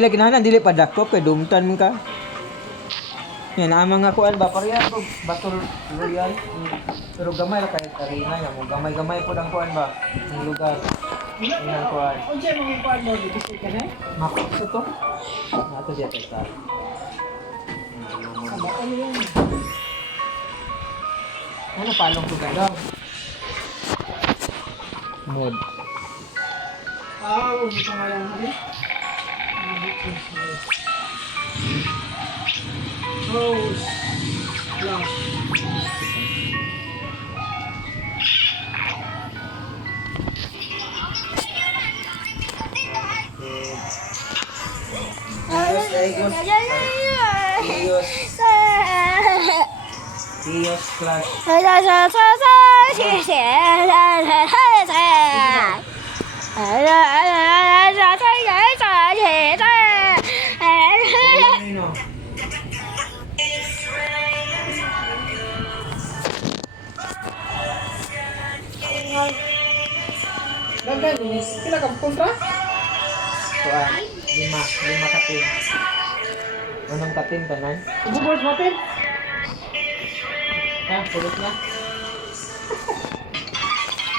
Dili kinahanglan dili pa dako kay dumtan man ka. Yan ang mga kuan ba pareha ko Battle Royale. Pero gamay ra kay arena nga mo gamay-gamay pud ang kuan ba ang lugar. Ang kuan. Unsa mo yung kuan mo dito ka na? Mako sa to. Ato diya ta. Ano yan? Ano palong ko gadaw? Mod. Gusto nga lang natin. Rose. Flash. Dios Clash. Ano? Ganda ni. Kila ka kontra? Kuan, lima katin. Unang katin tanan. Ubos natin. Ha, pulot na.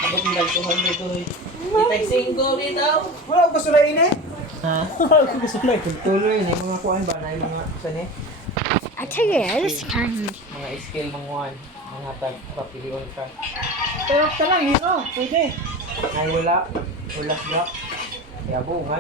Abot ng daltuhan dito. Itag 5 dito. Wala ko sulay ini. Ha? Wala ko sulay. Tuloy na yung mga kuan ba na yung mga sani? I tell you, this kind. Mga skill mga mga papilion ka. Pero ka lang, hero. Pwede. Ay wala. Wala block. Kaya bunga.